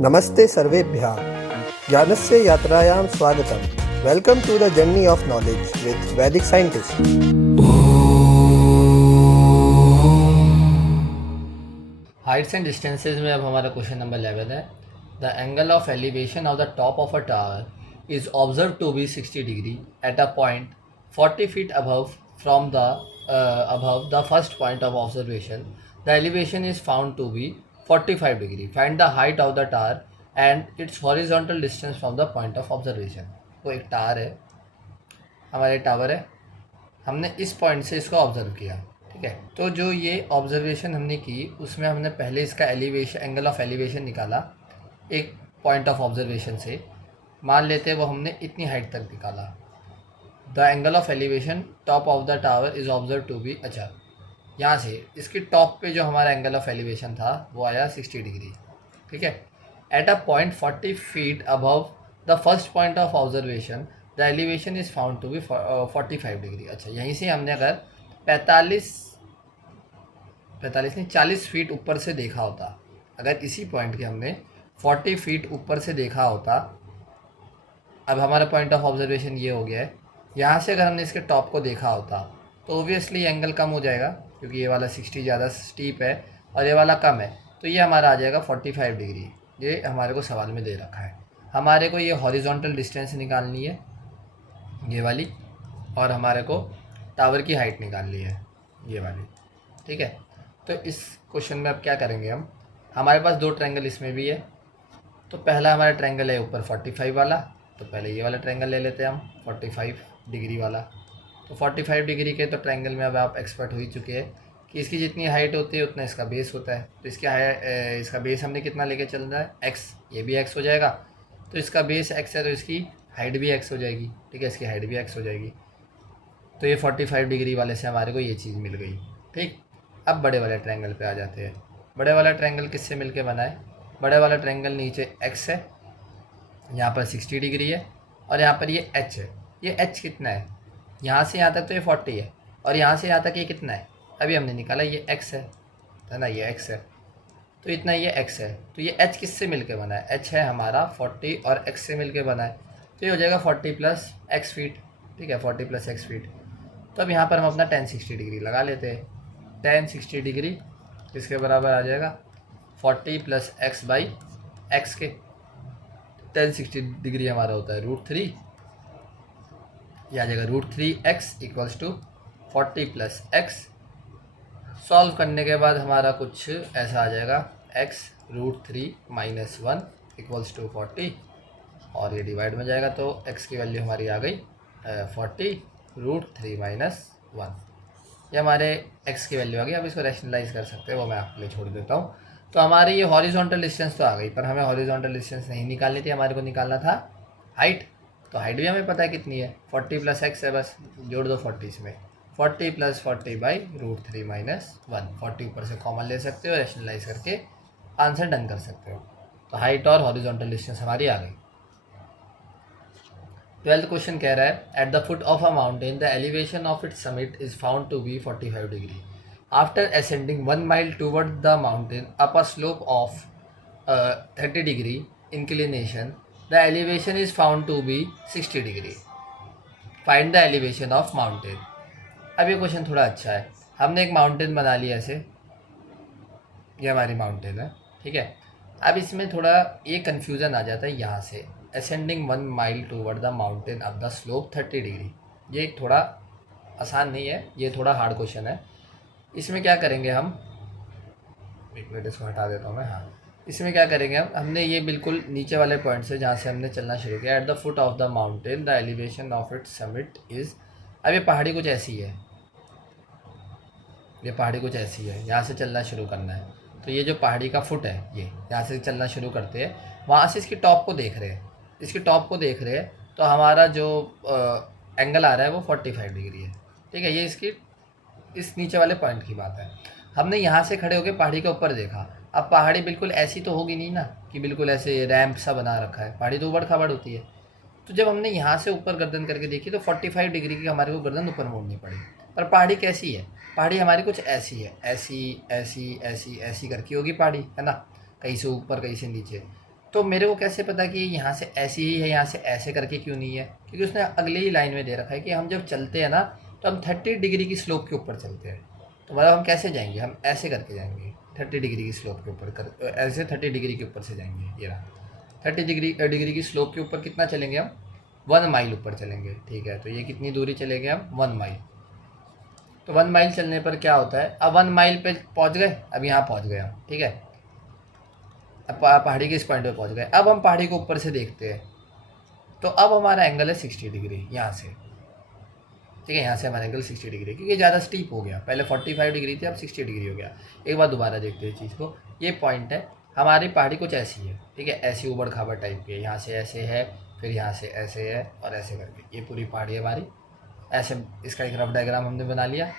नमस्ते सर्वेभ्यः ज्ञानस्य यात्रायां स्वागतम। Welcome to the journey of knowledge with Vedic scientist. Heights and distances में अब हमारा क्वेश्चन नंबर 11 है। The angle of elevation of the top of a tower is observe to be 60 degree at a point 40 feet above from the above the first point of observation. The elevation is found to be 45 degree. Find the height of the tower and its horizontal distance from the point of observation. तो एक tower है, हमारे tower है, हमने इस point से इसको observe किया, ठीक है। तो जो ये ऑब्जर्वेशन हमने की उसमें हमने पहले इसका एलिवेशन, एंगल ऑफ एलिवेशन निकाला एक पॉइंट ऑफ ऑब्जर्वेशन से। मान लेते हैं वो हमने इतनी हाइट तक निकाला। The angle of elevation top of the tower is observe to be, अच्छा यहाँ से इसकी टॉप पे जो हमारा एंगल ऑफ एलिवेशन था वो आया 60 डिग्री, ठीक है। At a point 40 feet above the first point of observation the elevation is found to be 45 degree. अच्छा, यहीं से हमने अगर 40 फीट ऊपर से देखा होता, अगर इसी पॉइंट के हमने 40 फीट ऊपर से देखा होता, अब हमारा पॉइंट ऑफ ऑब्जर्वेशन ये हो गया है, यहाँ से अगर हमने इसके टॉप को देखा होता तो ओबियसली एंगल कम हो जाएगा क्योंकि ये वाला 60 ज़्यादा स्टीप है और ये वाला कम है, तो ये हमारा आ जाएगा 45 डिग्री। ये हमारे को सवाल में दे रखा है। हमारे को ये हॉरिजॉन्टल डिस्टेंस निकालनी है ये वाली, और हमारे को टावर की हाइट निकालनी है ये वाली, ठीक है। तो इस क्वेश्चन में अब क्या करेंगे हम, हमारे पास दो ट्रायंगल इसमें भी है। तो पहला हमारा ट्रायंगल है ऊपर 45 वाला, तो पहले ये वाला ट्रायंगल ले लेते हैं हम 45 डिग्री वाला। तो 45 डिग्री के तो ट्रायंगल में अब आप एक्सपर्ट हो ही चुके हैं कि इसकी जितनी हाइट होती है उतना इसका बेस होता है। तो इसका बेस हमने कितना लेके चल रहा है, x, ये भी x हो जाएगा। तो इसका बेस x है तो इसकी हाइट भी x हो जाएगी, ठीक है, इसकी हाइट भी x हो जाएगी। तो ये 45 डिग्री वाले से हमारे को ये चीज़ मिल गई, ठीक। अब बड़े वाले ट्रायंगल पे आ जाते हैं। बड़े वाला ट्रायंगल किससे मिलके बना है, बड़े वाला ट्रायंगल नीचे x है, यहाँ पर 60 डिग्री है और यहाँ पर ये h है। ये h कितना है, यहाँ से यहाँ तक तो ये 40 है और यहाँ से यहाँ तक ये कितना है, अभी हमने निकाला ये x है ना, ये x है, तो इतना ये x है। तो ये h किससे मिलके बना है, h है हमारा 40 और x से मिलके बना है, तो ये हो जाएगा 40 प्लस x फीट, ठीक है, 40 प्लस x फीट। तो अब यहाँ पर हम अपना tan 60 डिग्री लगा लेते हैं। tan 60 डिग्री किसके बराबर आ जाएगा, 40 प्लस x बाई एक्स के। tan 60 डिग्री हमारा होता है √3, यह आ जाएगा √3x equals to 40 plus x. Solve करने के बाद हमारा कुछ ऐसा आ जाएगा, x √3 माइनस 1 इक्वल्स टू 40, और ये डिवाइड में जाएगा तो x की वैल्यू हमारी आ गई 40 √3 माइनस 1, ये हमारे x की वैल्यू आ गई। अब इसको रैशनलाइज कर सकते हैं, वो मैं आपके लिए छोड़ देता हूँ। तो हमारी ये हॉरिजॉन्टल डिस्टेंस तो आ गई, पर हमें हॉरिजॉन्टल डिस्टेंस नहीं निकालनी थी, हमारे को निकालना था हाइट। तो हाइट भी हमें पता है कितनी है, 40 प्लस एक्स है, बस जोड़ दो 40 इसमें, 40 प्लस 40 बाई √3 माइनस 1। 40 ऊपर से कॉमन ले सकते हो, रैशनलाइज करके आंसर डन कर सकते हो। तो हाइट और हॉरिजॉन्टल डिस्टेंस हमारी आ गई। 12th क्वेश्चन कह रहा है, at the foot of a mountain the elevation of its summit is found to be 45 degree. After ascending 1 mile toward the mountain up a slope of 30 degree inclination, the elevation is found to be 60 degree. Find the elevation of mountain. अब ये question थोड़ा अच्छा है। हमने एक mountain बना लिया ऐसे, ये हमारी माउंटेन है, ठीक है। अब इसमें थोड़ा ये कन्फ्यूज़न आ जाता है यहाँ से, ascending 1 mile toward the mountain up the slope 30 degree, ये थोड़ा आसान नहीं है, ये थोड़ा हार्ड क्वेश्चन है। इसमें क्या करेंगे हम, एक मिनट इसको हटा देता हूँ मैं, हाँ। इसमें क्या करेंगे हम, हमने ये बिल्कुल नीचे वाले पॉइंट से जहाँ से हमने चलना शुरू किया, eight the foot of the mountain the elevation of its summit is, अब ये पहाड़ी कुछ ऐसी है, ये पहाड़ी कुछ ऐसी है, यहाँ से चलना शुरू करना है। तो ये जो पहाड़ी का फुट है, ये यहाँ से चलना शुरू करते हैं, वहाँ से इसकी टॉप को देख रहे हैं, इसकी टॉप को देख रहे हैं, तो हमारा जो एंगल आ रहा है वो 45 डिग्री है, ठीक है। ये इसकी इस नीचे वाले पॉइंट की बात है। हमने यहाँ से खड़े होकर पहाड़ी के ऊपर देखा, अब पहाड़ी बिल्कुल ऐसी तो होगी नहीं ना कि बिल्कुल ऐसे रैंप सा बना रखा है, पहाड़ी तो ऊबड़ खाबड़ होती है। तो जब हमने यहाँ से ऊपर गर्दन करके देखी तो 45 डिग्री की हमारे को गर्दन ऊपर मोड़नी पड़ी। पर पहाड़ी कैसी है, पहाड़ी हमारी कुछ ऐसी है, ऐसी ऐसी ऐसी ऐसी करके होगी पहाड़ी, है ना, कहीं से ऊपर कहीं से नीचे। तो मेरे को कैसे पता कि यहाँ से ऐसी ही है, यहाँ से ऐसे करके क्यों नहीं है? क्योंकि उसने अगले ही लाइन में दे रखा है कि हम जब चलते हैं ना तो हम 30 डिग्री की स्लोप के ऊपर चलते हैं। तो मतलब हम कैसे जाएंगे? हम ऐसे करके जाएंगे 30 डिग्री की स्लोप के ऊपर ऐसे 30 डिग्री के ऊपर से जाएंगे। ये रहा 30 डिग्री की स्लोप के ऊपर कितना चलेंगे हम? 1 माइल ऊपर चलेंगे। ठीक है, तो ये कितनी दूरी चलेंगे हम? 1 माइल। तो 1 माइल चलने पर क्या होता है? अब 1 माइल पे पहुँच गए, अब यहाँ पहुँच गए हम। ठीक है, अब पहाड़ी के इस पॉइंट पे पहुँच गए। अब हम पहाड़ी को ऊपर से देखते हैं, तो अब हमारा एंगल है 60 डिग्री यहाँ से। ठीक है, यहाँ से हमारा एंगल 60 डिग्री, क्योंकि ज़्यादा स्टीप हो गया। पहले 45 डिग्री थी, अब 60 डिग्री हो गया। एक बार दोबारा देखते हैं चीज़ को। ये पॉइंट है, हमारी पहाड़ी कुछ ऐसी है। ठीक है, ऐसी ऊबड़ खाबड़ टाइप की है। यहाँ से ऐसे है, फिर यहाँ से ऐसे है, और ऐसे करके ये पूरी पहाड़ी हमारी ऐसे। इसका एक रफ डायग्राम हमने बना लिया।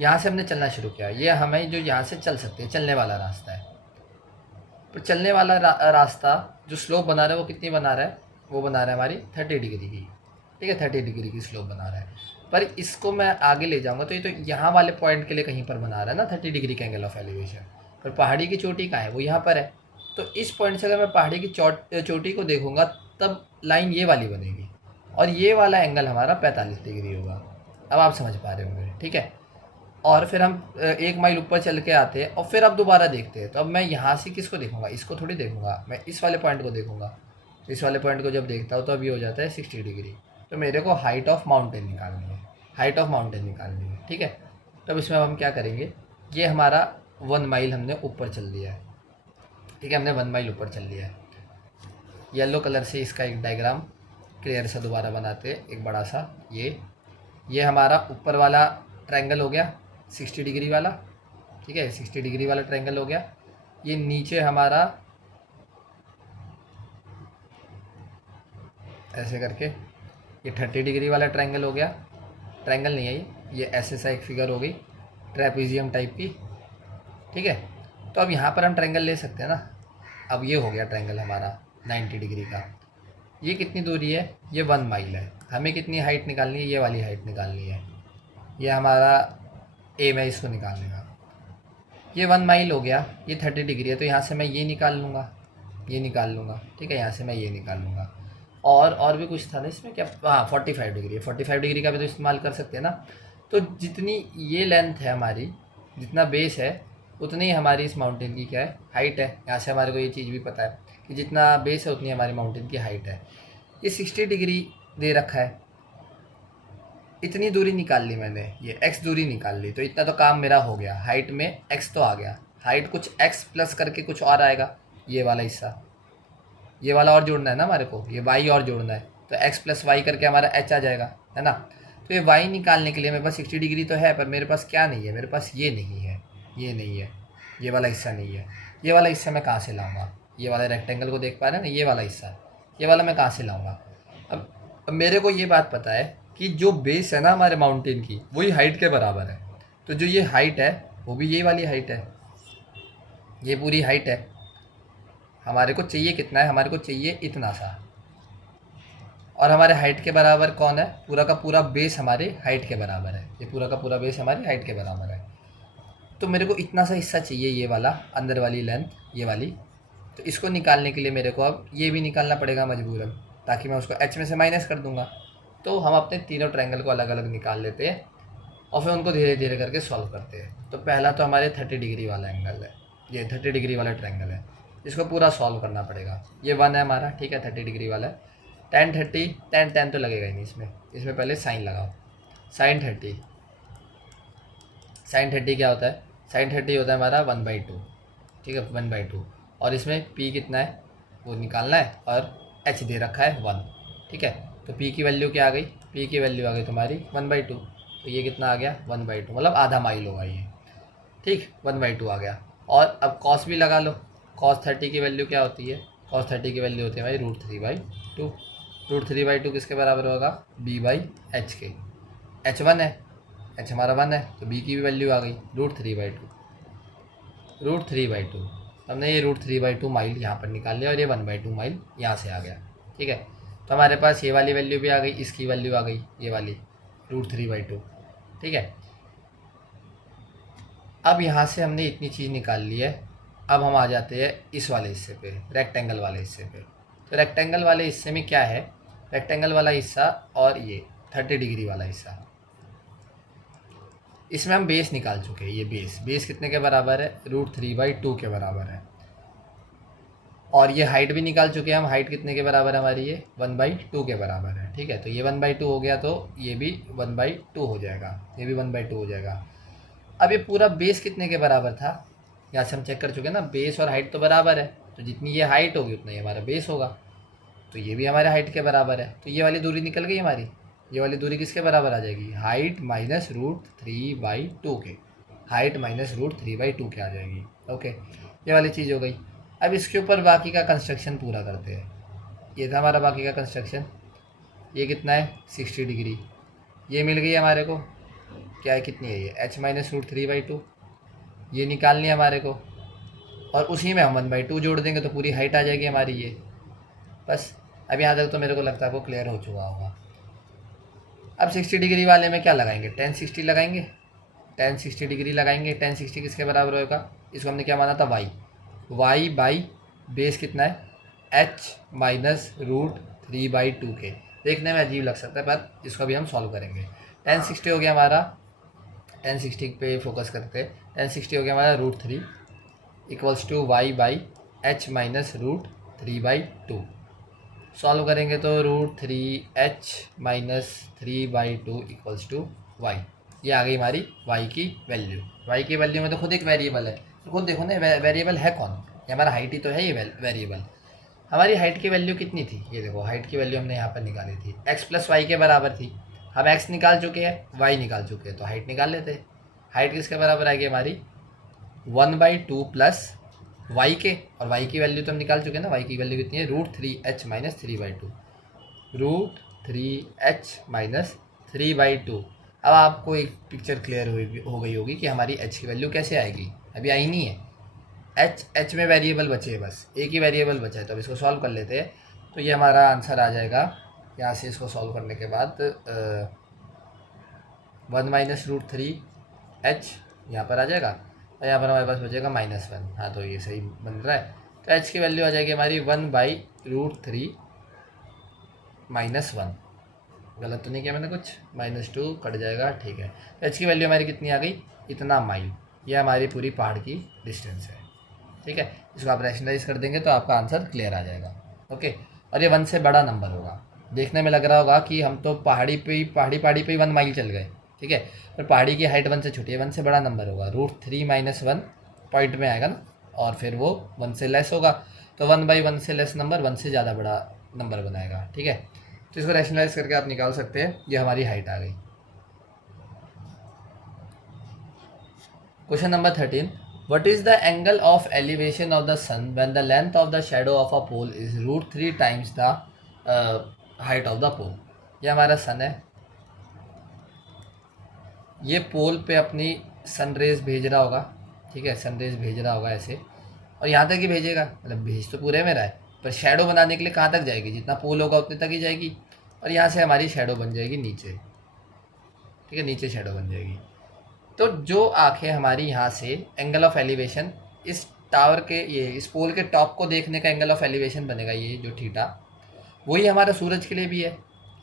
यहाँ से हमने चलना शुरू किया। ये हमें जो यहाँ से चल सकते हैं, चलने वाला रास्ता है। पर चलने वाला रास्ता जो स्लोप बना रहा है वो कितनी बना रहा है? वो बना रहा है हमारी 30 डिग्री की। ठीक है, 30 डिग्री की स्लोप बना रहा है। पर इसको मैं आगे ले जाऊंगा तो ये तो यहाँ वाले पॉइंट के लिए कहीं पर बना रहा है ना 30 डिग्री का एंगल ऑफ एलिवेशन। पर पहाड़ी की चोटी कहाँ है? वो यहाँ पर है। तो इस पॉइंट से अगर मैं पहाड़ी की चोटी को देखूंगा तब लाइन ये वाली बनेगी, और ये वाला एंगल हमारा 45 डिग्री होगा। अब आप समझ पा रहे होंगे। ठीक है, और फिर हम 1 माइल ऊपर चल के आते हैं, और फिर अब दोबारा देखते हैं। तो अब मैं यहाँ से किसको देखूंगा? इसको थोड़ी देखूंगा, मैं इस वाले पॉइंट को देखूंगा। तो इस वाले पॉइंट को जब देखता हूँ तो अब ये हो जाता है 60 डिग्री। तो मेरे को हाइट ऑफ माउंटेन निकालनी है, हाइट ऑफ माउंटेन निकालनी है। ठीक है, तब इसमें अब हम क्या करेंगे? ये हमारा 1 माइल हमने ऊपर चल लिया है। ठीक है, हमने 1 माइल ऊपर चल लिया है। येलो कलर से इसका एक डायग्राम क्लियर सा दोबारा बनाते हैं, एक बड़ा सा। ये हमारा ऊपर वाला ट्रायंगल हो गया 60 डिग्री वाला। ठीक है, 60 डिग्री वाला ट्रायंगल हो गया। ये नीचे हमारा ऐसे करके ये 30 डिग्री वाला ट्रायंगल हो गया। ट्रायंगल नहीं है ये ऐसे सा एक फिगर हो गई ट्रेपेजियम टाइप की। ठीक है, तो अब यहाँ पर हम ट्रायंगल ले सकते हैं ना। अब ये हो गया ट्रायंगल हमारा 90 डिग्री का। ये कितनी दूरी है? ये 1 माइल है। हमें कितनी हाइट निकालनी है? ये वाली हाइट निकालनी है। ये हमारा एम है इसको निकालने का। ये 1 माइल हो गया, ये 30 डिग्री है, तो यहाँ से मैं ये निकाल लूँगा, ये निकाल लूँगा। ठीक है, यहाँ से मैं ये निकाल लूँगा। और भी कुछ था ना इसमें क्या? हाँ, 45 डिग्री है। 45 डिग्री का भी तो इस्तेमाल कर सकते हैं ना। तो जितनी ये लेंथ है हमारी, जितना बेस है, उतनी हमारी इस माउंटेन की क्या है? हाइट है। यहाँ से हमारे को ये चीज़ भी पता है कि जितना बेस है उतनी हमारी माउंटेन की हाइट है। ये 60 डिग्री दे रखा है, इतनी दूरी निकाल ली मैंने, ये x दूरी निकाल ली। तो इतना तो काम मेरा हो गया। हाइट में x तो आ गया, हाइट कुछ x प्लस करके कुछ और आएगा, ये वाला हिस्सा। ये वाला और जोड़ना है ना हमारे को, ये y और जोड़ना है, तो x प्लस वाई करके हमारा h आ जाएगा, है ना। तो ये y निकालने के लिए मेरे पास 60 डिग्री तो है, पर मेरे पास क्या नहीं है? मेरे पास ये नहीं है, ये नहीं है, ये वाला हिस्सा नहीं है। ये वाला हिस्सा मैं कहाँ से लाऊँगा? ये वाला रेक्टेंगल को देख पा रहे हैं ना, ये वाला हिस्सा, ये वाला मैं कहाँ से लाऊँगा? अब मेरे को ये बात पता है कि जो बेस है ना हमारे माउंटेन की, वही हाइट के बराबर है। तो जो ये हाइट है वो भी ये वाली हाइट है, ये पूरी हाइट है। हमारे को चाहिए कितना है? हमारे को चाहिए इतना सा। और हमारे हाइट के बराबर कौन है? पूरा का पूरा बेस हमारे हाइट के बराबर है। ये पूरा का पूरा बेस हमारी हाइट के बराबर है। तो मेरे को इतना सा हिस्सा चाहिए, ये वाला अंदर वाली लेंथ, ये वाली। तो इसको निकालने के लिए मेरे को अब ये भी निकालना पड़ेगा मजबूरन, ताकि मैं उसको h में से माइनस कर दूंगा। तो हम अपने तीनों ट्रायंगल को अलग अलग निकाल लेते हैं और फिर उनको धीरे धीरे करके सॉल्व करते हैं। तो पहला तो हमारे 30 डिग्री वाला एंगल है, ये 30 डिग्री वाला ट्रायंगल है, इसको पूरा सॉल्व करना पड़ेगा। ये 1 है हमारा, ठीक है, 30 डिग्री वाला है। tan 30, tan तो लगेगा ही नहीं इसमें पहले साइन लगाओ। साइन 30 क्या होता है? साइन 30 होता है हमारा 1/2, ठीक है, 1/2। और इसमें p कितना है वो निकालना है, और h दे रखा है 1, ठीक है। तो p की वैल्यू क्या आ गई? p की वैल्यू आ गई तुम्हारी 1/2। तो ये कितना आ गया? 1/2, मतलब आधा माइल होगा ये, ठीक, 1/2 आ गया। और अब cos भी लगा लो। cos 30 की वैल्यू क्या होती है? cos 30 की वैल्यू होती है भाई √3/2। √3/2 किसके बराबर होगा? b/h के। h 1 है, h हमारा 1 है, तो b की भी वैल्यू आ गई √3/2। हमने ये √3/2 माइल यहाँ पर निकाल लिया, और ये 1/2 माइल यहाँ से आ गया, ठीक है। तो हमारे पास ये वाली वैल्यू भी आ गई, इसकी वैल्यू आ गई, ये वाली √3/2, ठीक है। अब यहाँ से हमने इतनी चीज़ निकाल ली है, अब हम आ जाते हैं इस वाले हिस्से पे, रेक्टेंगल वाले हिस्से पे। तो रेक्टेंगल वाले हिस्से में क्या है, रेक्टेंगल वाला हिस्सा और ये 30 डिग्री वाला हिस्सा, इसमें हम बेस निकाल चुके हैं। ये बेस कितने के बराबर है, √3/2 के बराबर है। और ये हाइट भी निकाल चुके हैं हम, हाइट कितने के बराबर है हमारी, ये 1/2 के बराबर है। ठीक है, तो ये 1/2 हो गया, तो ये भी 1/2 हो जाएगा, ये भी 1/2 हो जाएगा। अब ये पूरा बेस कितने के बराबर था, यहाँ से हम चेक कर चुके हैं ना, बेस और हाइट तो बराबर है, तो जितनी ये हाइट होगी उतना ही हमारा बेस होगा, तो ये भी हमारे हाइट के बराबर है। तो ये वाली दूरी निकल गई हमारी, ये वाली दूरी किसके बराबर आ जाएगी, हाइट माइनस √3/2 के, हाइट माइनस √3/2 के आ जाएगी। ओके, ये वाली चीज़ हो गई। अब इसके ऊपर बाकी का कंस्ट्रक्शन पूरा करते हैं। ये था हमारा बाकी का कंस्ट्रक्शन, ये कितना है 60 डिग्री, ये मिल गई हमारे को, क्या है कितनी है ये h माइनस √3/2, ये निकालनी है हमारे को, और उसी में हम 1/2 जोड़ देंगे तो पूरी हाइट आ जाएगी हमारी ये। बस अब यहाँ तक तो मेरे को लगता है आपको क्लियर हो चुका होगा। अब 60 डिग्री वाले में क्या लगाएंगे, tan 60 लगाएंगे, tan 60 डिग्री लगाएंगे। tan 60 किसके बराबर होगा, इसको हमने क्या माना था y बाई बेस कितना है h माइनस √3/2 के। देखने में अजीब लग सकता है पर इसको भी हम सॉल्व करेंगे। tan 60 हो गया हमारा, tan 60 पे फोकस करते हैं, tan 60 हो गया हमारा √3 equals to y by h minus √3/2। Solve करेंगे तो √3h minus 3/2 equals to y, ये आ गई हमारी y की वैल्यू। y की वैल्यू में तो खुद एक वेरिएबल है, तो खुद देखो ना वेरिएबल है कौन, ये हमारा हाइट ही तो है, ये वेरिएबल। हमारी हाइट की वैल्यू कितनी थी, ये देखो हाइट की वैल्यू हमने यहाँ पर निकाली थी, x प्लस वाई के बराबर थी। हम x निकाल चुके हैं, y निकाल चुके हैं, तो हाइट निकाल लेते हैं। हाइट किसके बराबर आएगी हमारी 1/2 प्लस y के, और y की वैल्यू तो हम निकाल चुके हैं ना, y की वैल्यू कितनी है √3h माइनस 3/2, √3h माइनस 3/2। अब आपको एक पिक्चर क्लियर हो गई होगी कि हमारी h की वैल्यू कैसे आएगी, अभी आई नहीं है, h में वेरिएबल बचे है, बस एक ही वेरिएबल बचा है, तो अब इसको सॉल्व कर लेते हैं। तो ये हमारा आंसर आ जाएगा, यहाँ से इसको सॉल्व करने के बाद 1 माइनस √3h यहाँ पर आ जाएगा, और यहाँ पर हमारे पास बचेगा -1। हाँ, तो ये सही बन रहा है। तो h की वैल्यू आ जाएगी हमारी 1/√3 -1। गलत तो नहीं किया मैंने कुछ, -2 कट जाएगा, ठीक है। तो h की वैल्यू हमारी कितनी आ गई, इतना माइल, ये हमारी पूरी पहाड़ की डिस्टेंस है। ठीक है, इसको आप रैशनलाइज कर देंगे तो आपका आंसर क्लियर आ जाएगा। ओके, और ये 1 से बड़ा नंबर होगा। देखने में लग रहा होगा कि हम तो पहाड़ी पे ही 1 माइल चल गए, ठीक है, पर पहाड़ी की हाइट 1 से छोटी है, 1 से बड़ा नंबर होगा, √3 - 1 पॉइंट में आएगा ना, और फिर वो 1 से लेस होगा, तो 1/1 से लेस नंबर 1 से ज़्यादा बड़ा नंबर बनाएगा। ठीक है, तो इसको रैशनलाइज करके आप निकाल सकते हैं, ये हमारी हाइट आ गई। Question number 13, what is the angle of elevation of the sun when the length of the shadow of a pole is √3 times the height of the pole। ये हमारा सन है, ये पोल पे अपनी सन रेज भेज रहा होगा, ठीक है, सन रेज भेज रहा होगा ऐसे, और यहाँ तक ही भेजेगा, मतलब भेज तो पूरे में रहा है, पर शेडो बनाने के लिए कहाँ तक जाएगी, जितना पोल होगा उतने तक ही जाएगी, और यहाँ से हमारी शेडो बन जाएगी नीचे, ठीक है, नीचे शेडो बन जाएगी। तो जो आंखें हमारी यहाँ से एंगल ऑफ एलिवेशन, इस टावर के, ये इस पोल के टॉप को देखने का एंगल ऑफ एलिवेशन बनेगा, ये जो थीटा, वही हमारा सूरज के लिए भी है।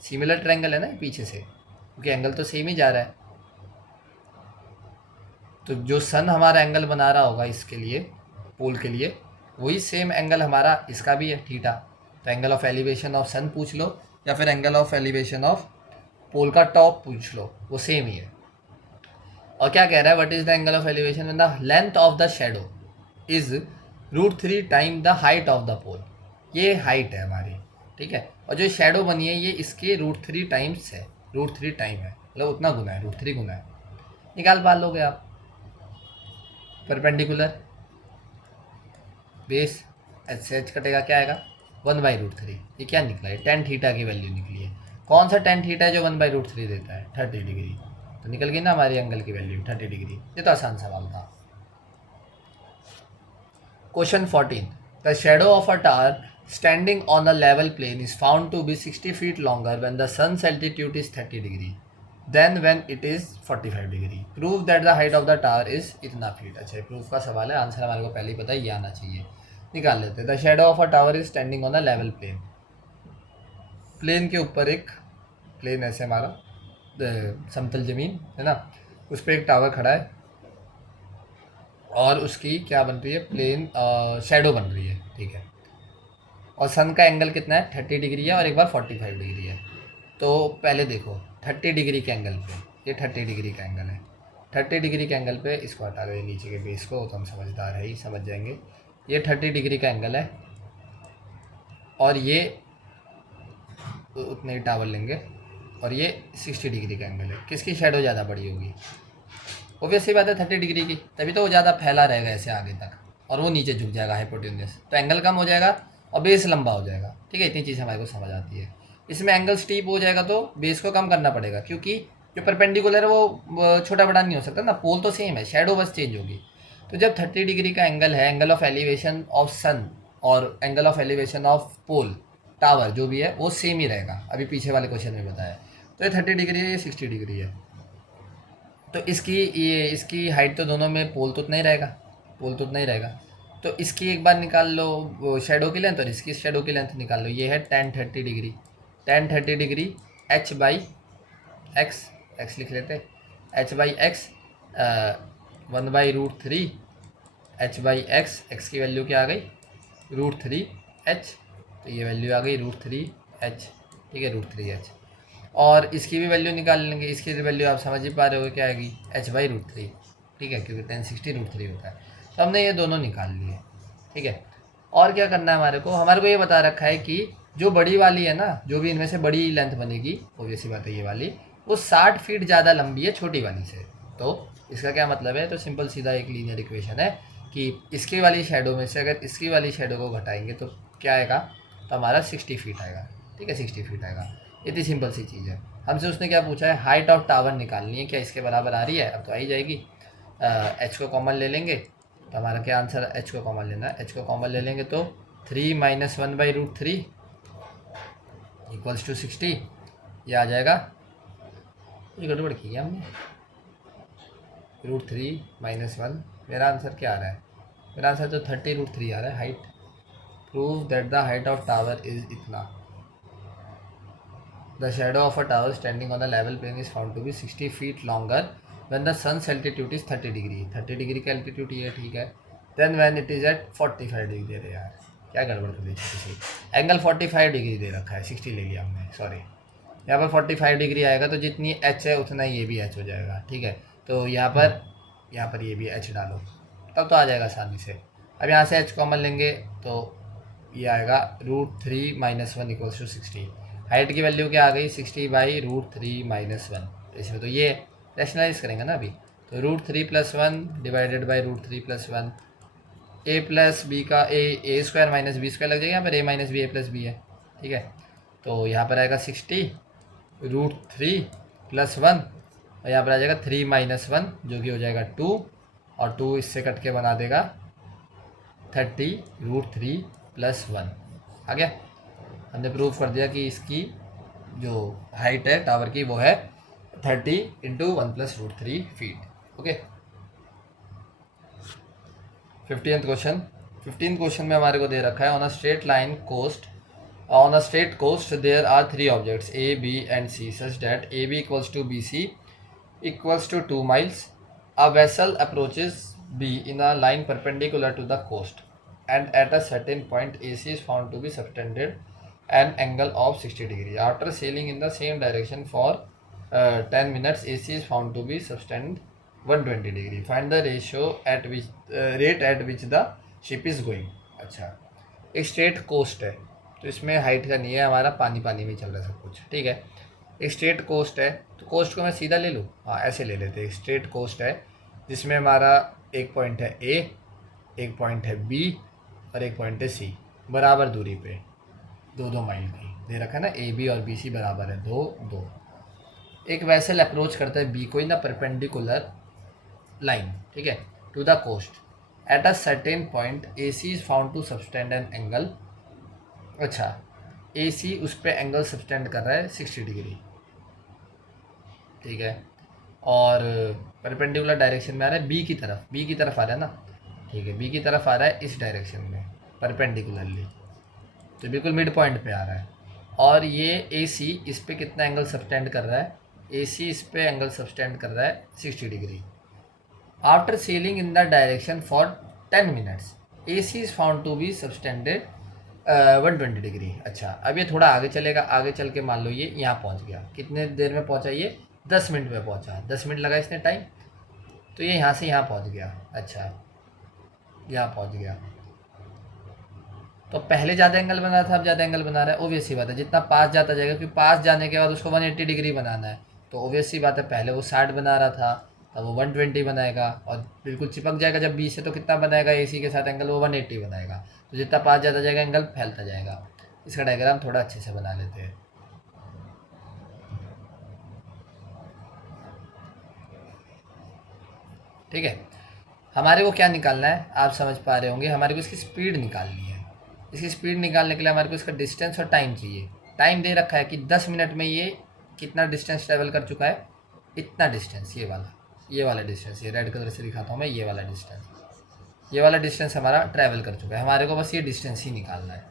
सिमिलर ट्रायंगल है ना पीछे से, क्योंकि एंगल तो सेम ही जा रहा है। तो जो सन हमारा एंगल बना रहा होगा इसके लिए, पोल के लिए, वही सेम एंगल हमारा इसका भी है, थीटा। तो एंगल ऑफ एलिवेशन ऑफ सन पूछ लो, या फिर एंगल ऑफ एलिवेशन ऑफ पोल का टॉप पूछ लो, वो सेम ही है। और क्या कह रहा है, what is the angle of elevation when the length of the shadow is √3 time the height of the pole. ये हाइट है हमारी, ठीक है, और जो शेडो बनी है ये इसके √3 टाइम्स है, √3 टाइम है, मतलब उतना गुना है, √3 गुना है। निकाल पा लोगे आप। परपेंडिकुलर बेस एच से एच कटेगा, क्या आएगा 1/√3। ये क्या निकला है, tan थीटा की वैल्यू निकली है। कौन सा tan थीटा है जो 1/√3 देता है, 30 डिग्री, तो निकल गई ना हमारी एंगल की वैल्यू 30 डिग्री। ये तो आसान सवाल था। Question 14, the shadow of a tower standing on a level plane is found to be 60 feet longer when the sun's altitude is 30 degree. Then when it is 45 degree prove that the height of the tower is इतना feet. अच्छा proof का सवाल है, answer हमारे को पहले ही पता है, ये आना चाहिए। निकाल लेते हैं। The shadow of a tower is standing on the level plane. Plane के ऊपर एक, प्लेन ऐसे हमारा समतल ज़मीन है ना, उस पर एक टावर खड़ा है और उसकी क्या बन रही है, प्लेन शेडो बन रही है, ठीक है। और सन का एंगल कितना है, 30 डिग्री है और एक बार 45 डिग्री है। तो पहले देखो 30 डिग्री के एंगल पे, ये 30 डिग्री का एंगल है, 30 डिग्री के एंगल पे इसको हटा दो, ये नीचे के बेस को, तो हम समझदार है ही, समझ जाएंगे। ये 30 डिग्री का एंगल है और ये उतने ही टावर लेंगे और ये 60 डिग्री का एंगल है। किसकी शेडो ज़्यादा बड़ी होगी? ऑब्वियसली बात है 30 डिग्री की, तभी तो वो ज़्यादा फैला रहेगा ऐसे आगे तक और वो नीचे झुक जाएगा हाइपोटेन्यूस, तो एंगल कम हो जाएगा और बेस लंबा हो जाएगा, ठीक है। इतनी चीज़ हमारे को समझ आती है। इसमें एंगल स्टीप हो जाएगा तो बेस को कम करना पड़ेगा, क्योंकि जो परपेंडिकुलर है वो छोटा बड़ा नहीं हो सकता ना, पोल तो सेम है, शेडो बस चेंज होगी। तो जब 30 डिग्री का एंगल है, angle of elevation of sun और angle of elevation of pole tower जो भी है वो सेम ही रहेगा, अभी पीछे वाले क्वेश्चन में बताया। तो ये 30 डिग्री है, ये 60 डिग्री है। तो इसकी हाइट तो दोनों में पोल तो उतना ही रहेगा, पोल तो उतना ही रहेगा। तो इसकी एक बार निकाल लो शेडो की लेंथ और इसकी शेडो की लेंथ निकाल लो। ये है tan 30 degree, tan 30 degree h by x, x लिख लेते, h by x 1/√3 h by x, x की वैल्यू क्या आ गई, √3h, तो ये वैल्यू आ गई √3h, ठीक है, √3h। और इसकी भी वैल्यू निकाल लेंगे, इसकी वैल्यू आप समझ ही पा रहे हो क्या आएगी, h/√3, ठीक है, क्योंकि 1060 √3 होता है। तो हमने ये दोनों निकाल लिए, ठीक है। और क्या करना है हमारे को ये बता रखा है कि जो बड़ी वाली है ना, जो भी इनमें से बड़ी लेंथ बनेगी, ऑब्वियसली बात है ये वाली, वो 60 फीट ज़्यादा लंबी है छोटी वाली से। तो इसका क्या मतलब है, तो सिंपल सीधा एक लीनियर इक्वेशन है कि इसकी वाली शेडो में से अगर इसकी वाली शेडो को घटाएंगे तो क्या आएगा, तो हमारा 60 फीट आएगा, ठीक है, 60 फीट आएगा। इतनी सिंपल सी चीज़ है। हमसे उसने क्या पूछा है, हाइट ऑफ टावर निकालनी है, क्या इसके बराबर आ रही है, अब तो आ ही जाएगी। एच को कॉमन ले लेंगे तो हमारा क्या आंसर है, एच को कॉमन लेना है, एच को कॉमन ले लेंगे तो 3 - 1/√3 = 60, ये आ जाएगा। ये गड़बड़ की है हमने, √3 - 1, मेरा आंसर क्या आ रहा है, मेरा आंसर तो 30√3 आ रहा है height. Prove that the height of tower is इतना। The shadow of a tower standing on the level plane is found to be 60 feet longer when the sun's altitude is 30 degree. 30 degree का altitude ये ठीक है। Then when it is at 45 degree, अरे यार क्या गड़बड़ कर दी किसी, एंगल 45 डिग्री दे रखा है, 60 ले लिया हमने, सॉरी। यहाँ पर 45 डिग्री आएगा तो जितनी एच है उतना ये भी एच हो जाएगा, ठीक है। तो यहाँ पर ये भी एच डालो, तब तो आ जाएगा आसानी से। अब यहाँ से एच कॉमन लेंगे तो ये आएगा √3 - 1 = 60। हाइट की वैल्यू क्या आ गई, 60/√3 - 1। इसमें तो ये रैशनलाइज करेंगे ना अभी, तो √3 + 1 divided by √3 + 1, a plus B का a² - b² लग जाएगा, यहाँ पर a - b a + b है, ठीक है। तो यहाँ पर आएगा 60 √3 + 1 और यहाँ पर आ जाएगा 3 - 1 जो कि हो जाएगा 2 और 2 इससे कट के बना देगा 30 √3 + 1। आ गया, हमने प्रूव कर दिया कि इसकी जो हाइट है टावर की वो है 30 × 1 + √3 फीट। ओके, 15th क्वेश्चन में हमारे को दे रखा है, on a straight coast there are 3 objects A, B and C such that AB = BC = 2 miles. A vessel approaches B in a line perpendicular to the coast and at a certain point AC is found to be subtended an angle of 60 degree. After sailing in the same direction for 10 minutes, AC is found to be subtended 120 degree. Find the rate at which the ship is going. अच्छा, एक straight coast है तो इसमें height का नहीं है, हमारा पानी पानी में चल रहा है सब कुछ, ठीक है। एक स्ट्रेट कोस्ट है तो कोस्ट को मैं सीधा ले लूँ, हाँ ऐसे ले लेते हैं। स्ट्रेट कोस्ट है जिसमें हमारा एक पॉइंट है A, एक पॉइंट है B और एक पॉइंट है C, बराबर दूरी पे 2-2 माइल की दे रखा है ना, AB और BC बराबर है 2-2। एक वैसल अप्रोच करता है B को इन द परपेंडिकुलर लाइन, ठीक है, to the coast at a certain point AC is found to subtend an angle. अच्छा, AC उस पर एंगल सबस्टेंड कर रहा है 60 डिग्री, ठीक है, और परपेंडिकुलर डायरेक्शन में आ रहा है बी की तरफ आ रहा है ना, ठीक है, बी की तरफ आ रहा है इस डायरेक्शन में परपेंडिकुलरली, तो बिल्कुल मिड पॉइंट पे आ रहा है। और ये ए सी इस पे कितना एंगल सबटेंड कर रहा है, ए सी इस पे एंगल सबटेंड कर रहा है 60 degree. After sailing in the direction for 10 minutes A C is found to be subtended 120 degree. अच्छा, अब ये थोड़ा आगे चलेगा, आगे चल के मान लो ये यहाँ पहुँच गया, कितने देर में पहुँचा ये, 10 मिनट में पहुँचा, 10 मिनट लगा इसने टाइम, तो ये यहाँ से यहाँ पहुँच गया। अच्छा, यहाँ पहुँच गया, तो पहले ज़्यादा एंगल बना था, अब ज़्यादा एंगल बना रहा है, ओबियस सी बात है, जितना पास जाता जाएगा, क्योंकि पास जाने के बाद उसको 180 डिग्री बनाना है, तो ओबियस सी बात है पहले वो 60 बना रहा था, अब वो 120 बनाएगा, और बिल्कुल चिपक जाएगा जब 20 से, तो कितना बनाएगा एसी के साथ एंगल, वो 180 बनाएगा, तो जितना पास जाता जाएगा एंगल फैलता जाएगा। इसका डायग्राम थोड़ा अच्छे से बना लेते हैं। ठीक है, हमारे को क्या निकालना है, आप समझ पा रहे होंगे, हमारे को इसकी स्पीड निकालनी है। इसकी स्पीड निकालने के लिए हमारे को इसका डिस्टेंस और टाइम चाहिए। टाइम दे रखा है कि 10 मिनट में ये कितना डिस्टेंस ट्रैवल कर चुका है, इतना डिस्टेंस, ये वाला डिस्टेंस, ये रेड कलर से दिखाता हूँ मैं, ये वाला डिस्टेंस हमारा ट्रैवल कर चुका है। हमारे को बस ये डिस्टेंस ही निकालना है।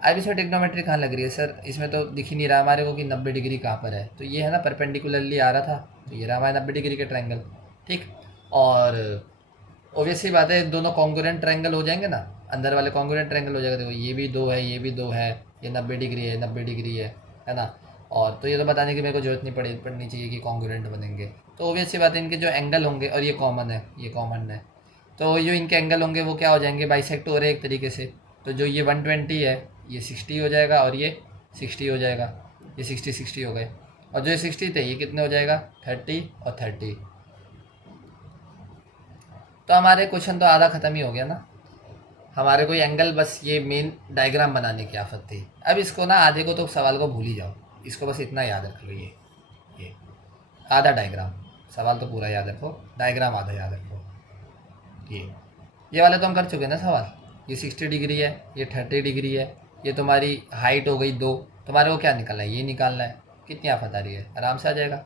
अब इसमें टेक्नोमेट्री कहाँ लग रही है सर, इसमें तो दिख ही नहीं रहा हमारे को कि 90 डिग्री कहाँ पर है, तो ये है ना परपेंडिकुलरली आ रहा था, तो ये रहा हमारा 90 डिग्री का ट्रायंगल। ठीक, और ऑब्वियसली बात है दोनों कॉन्ग्रुएंट ट्रायंगल हो जाएंगे ना, अंदर वाले कॉन्ग्रुएंट ट्रायंगल हो जाएगा। देखो ये भी 2 है, ये भी 2 है, ये 90 डिग्री है, 90 डिग्री है ना। और तो ये तो बताने की मेरे को जरूरत नहीं पड़नी चाहिए कि कॉन्ग्रुएंट बनेंगे, तो ऑब्वियसली बात है इनके जो एंगल होंगे, और ये कॉमन है, तो जो इनके एंगल होंगे वो क्या हो जाएंगे, बाइसेक्ट हो रहे हैं एक तरीके से। तो जो ये 120 है ये 60 हो जाएगा, और ये 60 हो जाएगा, ये 60 हो गए, और जो ये 60 थे ये कितने हो जाएगा, 30 और 30। तो हमारे क्वेश्चन तो आधा ख़त्म ही हो गया ना। हमारे को एंगल, बस ये मेन डायग्राम बनाने की आफत थी। अब इसको ना, आधे को तो सवाल को भूल ही जाओ, इसको बस इतना याद रख लो, ये आधा डायग्राम, सवाल तो पूरा याद रखो, डायग्राम आधा याद रखो। ये वाले तो हम कर चुके हैं ना सवाल, ये 60 डिग्री है, ये 30 डिग्री है, ये तुम्हारी हाइट हो गई 2, तुम्हारे को क्या निकालना है, ये निकालना है। कितनी आफत आ रही है, आराम से आ जाएगा।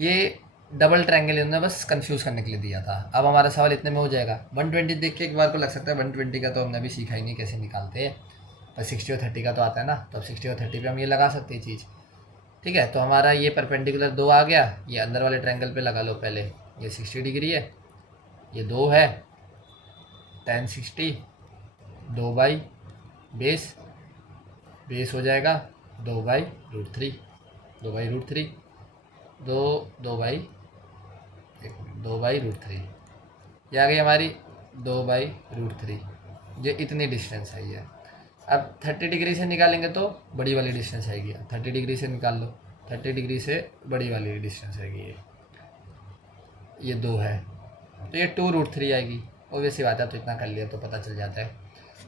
ये डबल ट्रायंगल इन्होंने बस कंफ्यूज करने के लिए दिया था। अब हमारा सवाल इतने में हो जाएगा। 120 देख के एक बार को लग सकता है 120 का तो हमने अभी सीखा ही नहीं कैसे निकालते हैं, पर 60 और 30 का तो आता है ना, तो अब 60 और 30 पे हम ये लगा सकते हैं चीज़। ठीक है, तो हमारा ये परपेंडिकुलर 2 आ गया, ये अंदर वाले ट्रायंगल पे लगा लो पहले, ये 60 डिग्री है, ये 2 है, tan 60, 2 बाई बेस हो जाएगा 2/√3, 2/√3, 2/√3, ये आ गई हमारी 2/√3। ये इतनी डिस्टेंस है ये। अब 30 डिग्री से निकालेंगे तो बड़ी वाली डिस्टेंस आएगी, 30 डिग्री से निकाल लो, 30 डिग्री से बड़ी वाली डिस्टेंस आएगी, ये 2 है, तो ये 2√3 आएगी। ऑब्वियसली बात है, तो इतना कर लिया तो पता चल जाता है,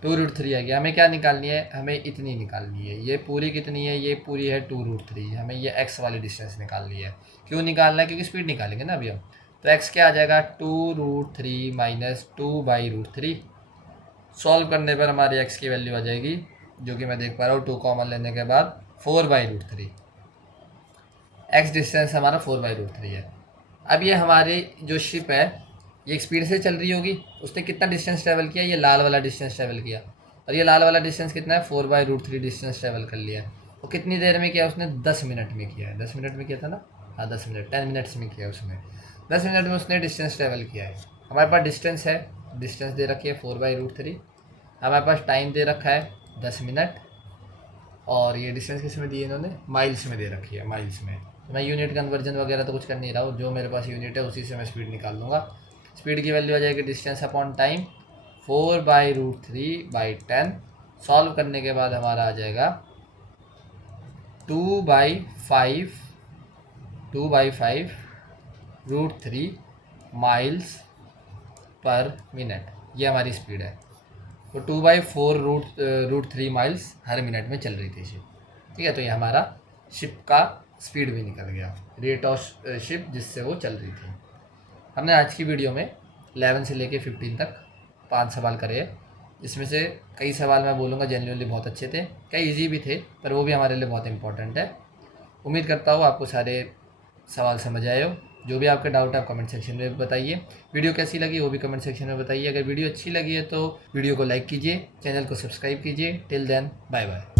2√3 आएगी। हमें क्या निकालनी है, हमें इतनी निकालनी है, ये पूरी कितनी है, ये पूरी है 2√3, हमें ये x वाली डिस्टेंस निकालनी है। क्यों निकालना है, क्योंकि स्पीड निकालेंगे ना अभी हम, तो x क्या आ जाएगा, 2√3 माइनस 2/√3। सॉल्व करने पर हमारी x की वैल्यू आ जाएगी, जो कि मैं देख पा रहा हूँ 2 कॉमन लेने के बाद 4/√3। x डिस्टेंस हमारा 4/√3 है। अब ये हमारी जो शिप है ये एक स्पीड से चल रही होगी, उसने कितना डिस्टेंस ट्रैवल किया, ये लाल वाला डिस्टेंस ट्रैवल किया, और ये लाल वाला डिस्टेंस कितना है, 4/√3 डिस्टेंस ट्रैवल कर लिया है। वो कितनी देर में किया उसने, 10 मिनट में किया है, 10 मिनट में किया था ना, हाँ 10 मिनट, 10 मिनट्स में किया उसने, 10 मिनट में उसने डिस्टेंस ट्रैवल किया है। हमारे पास डिस्टेंस है, डिस्टेंस दे रखी है 4/√3, हमारे पास टाइम दे रखा है 10 मिनट, और ये डिस्टेंस किस में दी है इन्होंने, माइल्स में दे रखी है, माइल्स में। मैं यूनिट कन्वर्जन वगैरह तो कुछ कर नहीं रहा हूँ, जो मेरे पास यूनिट है उसी से मैं स्पीड निकाल लूँगा। स्पीड की वैल्यू आ जाएगी डिस्टेंस अपॉन टाइम 4/√3/10। सॉल्व करने के बाद हमारा आ जाएगा 2/5 माइल्स पर मिनट, ये हमारी स्पीड है। तो 2/4√3 माइल्स हर मिनट में चल रही थी शिप। ठीक है, तो ये हमारा शिप का स्पीड भी निकल गया, रेट ऑफ शिप जिससे वो चल रही थी। हमने आज की वीडियो में 11 से लेके 15 तक 5 सवाल करे हैं, इसमें से कई सवाल मैं बोलूँगा जेन्युइनली बहुत अच्छे थे, कई इजी भी थे, पर वो भी हमारे लिए बहुत इंपॉर्टेंट है। उम्मीद करता हूँ आपको सारे सवाल समझ आए हो। जो भी आपका डाउट है आप कमेंट सेक्शन में बताइए। वीडियो कैसी लगी वो भी कमेंट सेक्शन में बताइए। अगर वीडियो अच्छी लगी है तो वीडियो को लाइक कीजिए, चैनल को सब्सक्राइब कीजिए। Till then bye bye.